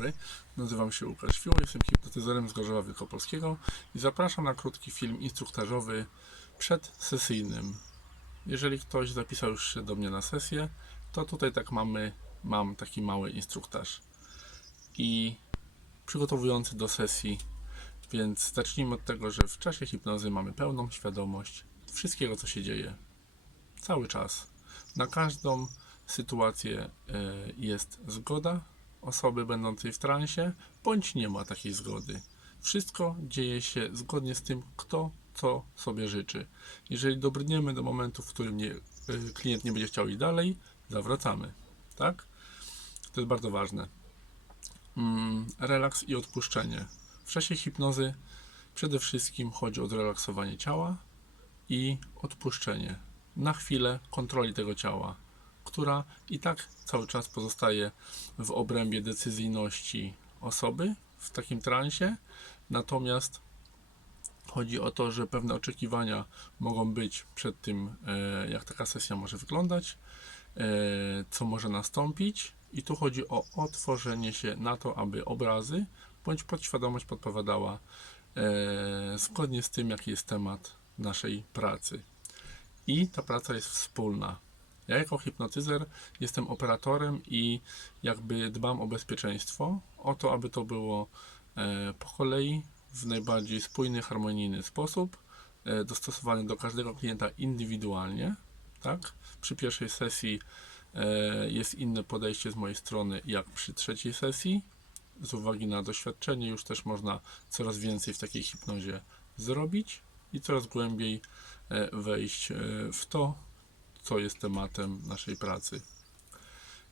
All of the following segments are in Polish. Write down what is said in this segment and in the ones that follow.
dobry, nazywam się Łukasz Fiło, jestem hipnotyzerem z Gorzowa Wielkopolskiego i zapraszam na krótki film instruktażowy przedsesyjnym. Jeżeli ktoś zapisał już się do mnie na sesję, to tutaj tak mamy, mam taki mały instruktaż i przygotowujący do sesji, więc zacznijmy od tego, że w czasie hipnozy mamy pełną świadomość wszystkiego, co się dzieje. Cały czas. Na każdą sytuację e, jest zgoda osoby będącej w transie, bądź nie ma takiej zgody. Wszystko dzieje się zgodnie z tym, kto co sobie życzy. Jeżeli dobrniemy do momentu, w którym nie, e, klient nie będzie chciał iść dalej, zawracamy. Tak? To jest bardzo ważne. Mm, relaks i odpuszczenie. W czasie hipnozy przede wszystkim chodzi o zrelaksowanie ciała i odpuszczenie na chwilę kontroli tego ciała, która i tak cały czas pozostaje w obrębie decyzyjności osoby w takim transie, natomiast chodzi o to, że pewne oczekiwania mogą być przed tym, e, jak taka sesja może wyglądać, e, co może nastąpić, i tu chodzi o otworzenie się na to, aby obrazy bądź podświadomość podpowiadała e, zgodnie z tym, jaki jest temat naszej pracy. I ta praca jest wspólna. Ja jako hipnotyzer jestem operatorem i jakby dbam o bezpieczeństwo, o to, aby to było e, po kolei w najbardziej spójny, harmonijny sposób, e, dostosowany do każdego klienta indywidualnie. Tak? Przy pierwszej sesji e, jest inne podejście z mojej strony, jak przy trzeciej sesji. Z uwagi na doświadczenie, już też można coraz więcej w takiej hipnozie zrobić i coraz głębiej wejść w to, co jest tematem naszej pracy.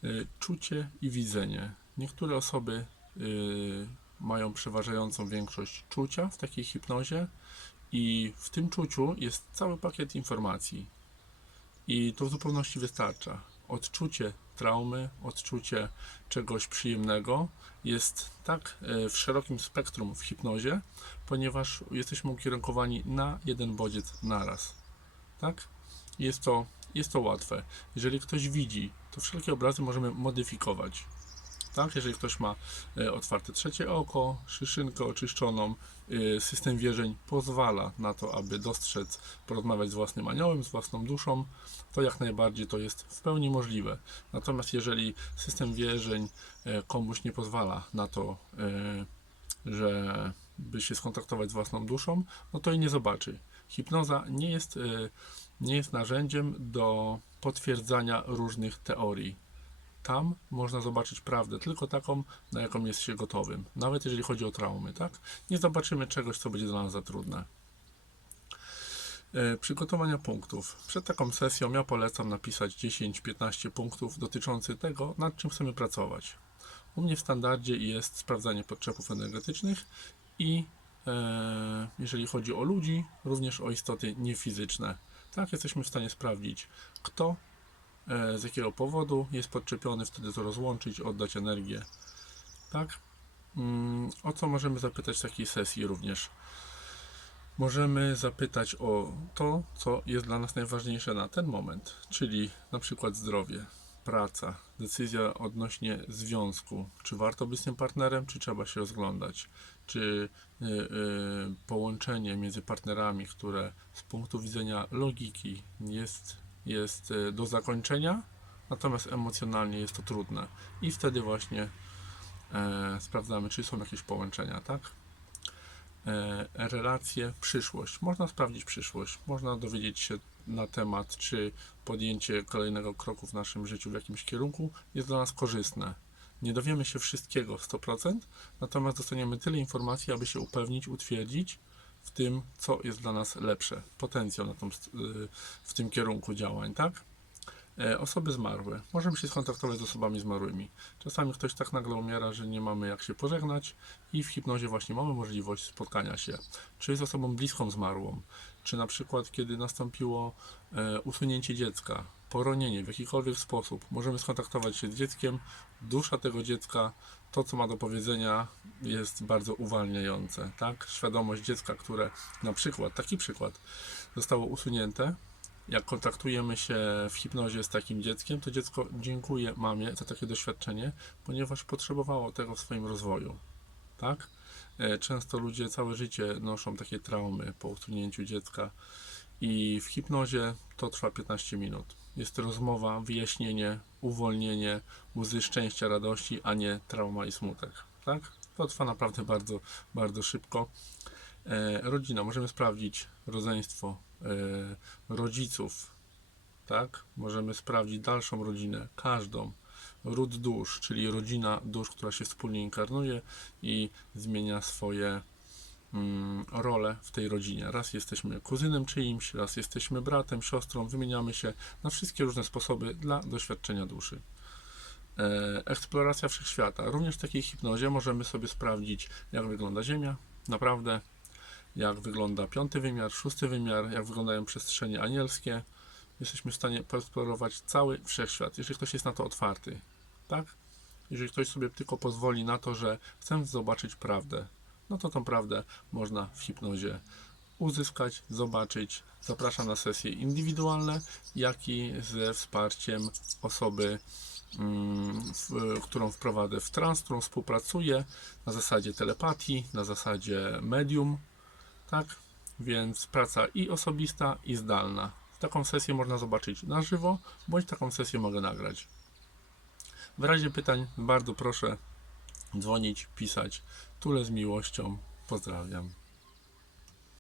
E, Czucie i widzenie. Niektóre osoby e, mają przeważającą większość czucia w takiej hipnozie i w tym czuciu jest cały pakiet informacji. I to w zupełności wystarcza. Odczucie traumy, odczucie czegoś przyjemnego jest tak e, w szerokim spektrum w hipnozie, ponieważ jesteśmy ukierunkowani na jeden bodziec naraz. Tak? Jest to, jest to łatwe. Jeżeli ktoś widzi, to wszelkie obrazy możemy modyfikować. Tak? Jeżeli ktoś ma e, otwarte trzecie oko, szyszynkę oczyszczoną, e, system wierzeń pozwala na to, aby dostrzec, porozmawiać z własnym aniołem, z własną duszą, to jak najbardziej to jest w pełni możliwe. Natomiast jeżeli system wierzeń e, komuś nie pozwala na to, e, że by się skontaktować z własną duszą, no to i nie zobaczy. Hipnoza nie jest, nie jest narzędziem do potwierdzania różnych teorii. Tam można zobaczyć prawdę, tylko taką, na jaką jest się gotowym. Nawet jeżeli chodzi o traumy, tak? Nie zobaczymy czegoś, co będzie dla nas za trudne. E, Przygotowania punktów. Przed taką sesją ja polecam napisać 10-15 punktów dotyczących tego, nad czym chcemy pracować. U mnie w standardzie jest sprawdzanie podczepów energetycznych i e, jeżeli chodzi o ludzi, również o istoty niefizyczne. Tak, jesteśmy w stanie sprawdzić, kto, e, z jakiego powodu jest podczepiony, wtedy to rozłączyć, oddać energię. Tak? Mm, o co możemy zapytać w takiej sesji również? możemy zapytać o to, co jest dla nas najważniejsze na ten moment, czyli na przykład zdrowie, praca, decyzja odnośnie związku, czy warto być z tym partnerem, czy trzeba się rozglądać, czy y, y, połączenie między partnerami, które z punktu widzenia logiki jest, jest y, do zakończenia, natomiast emocjonalnie jest to trudne. I wtedy właśnie e, sprawdzamy, czy są jakieś połączenia, tak? E, relacje, przyszłość. Można sprawdzić przyszłość, można dowiedzieć się na temat, czy podjęcie kolejnego kroku w naszym życiu w jakimś kierunku jest dla nas korzystne. Nie dowiemy się wszystkiego w 100%, natomiast dostaniemy tyle informacji, aby się upewnić, utwierdzić w tym, co jest dla nas lepsze, potencjał na tą, y, w tym kierunku działań, tak? E, Osoby zmarłe. Możemy się skontaktować z osobami zmarłymi. Czasami ktoś tak nagle umiera, że nie mamy jak się pożegnać i w hipnozie właśnie mamy możliwość spotkania się. Czy z osobą bliską zmarłą, czy na przykład kiedy nastąpiło e, usunięcie dziecka, poronienie w jakikolwiek sposób. Możemy skontaktować się z dzieckiem. Dusza tego dziecka, to co ma do powiedzenia jest bardzo uwalniające. Tak? Świadomość dziecka, które na przykład, taki przykład, zostało usunięte jak kontaktujemy się w hipnozie z takim dzieckiem, to dziecko dziękuję mamie za takie doświadczenie, ponieważ potrzebowało tego w swoim rozwoju. Tak? E, Często ludzie całe życie noszą takie traumy po usunięciu dziecka i w hipnozie to trwa 15 minut. Jest to rozmowa, wyjaśnienie, uwolnienie, łzy szczęścia, radości, a nie trauma i smutek. Tak? To trwa naprawdę bardzo, bardzo szybko. E, rodzina, możemy sprawdzić rodzeństwo e, rodziców, tak? Możemy sprawdzić dalszą rodzinę, każdą. Ród dusz, czyli rodzina dusz, która się wspólnie inkarnuje i zmienia swoje mm, role w tej rodzinie. Raz jesteśmy kuzynem czyimś, raz jesteśmy bratem, siostrą, wymieniamy się na wszystkie różne sposoby dla doświadczenia duszy. E, eksploracja wszechświata. Również w takiej hipnozie możemy sobie sprawdzić, jak wygląda Ziemia, naprawdę, jak wygląda piąty wymiar, szósty wymiar, jak wyglądają przestrzenie anielskie. Jesteśmy w stanie poeksplorować cały wszechświat, jeżeli ktoś jest na to otwarty. Tak? Jeżeli ktoś sobie tylko pozwoli na to, że chcę zobaczyć prawdę, no to tą prawdę można w hipnozie uzyskać, zobaczyć. Zapraszam na sesje indywidualne, jak i ze wsparciem osoby, mm, w, którą wprowadzę w trans, którą współpracuję na zasadzie telepatii, na zasadzie medium, tak? Więc praca i osobista, i zdalna. Taką sesję można zobaczyć na żywo, bądź taką sesję mogę nagrać. W razie pytań bardzo proszę dzwonić, pisać. Tule z miłością. Pozdrawiam.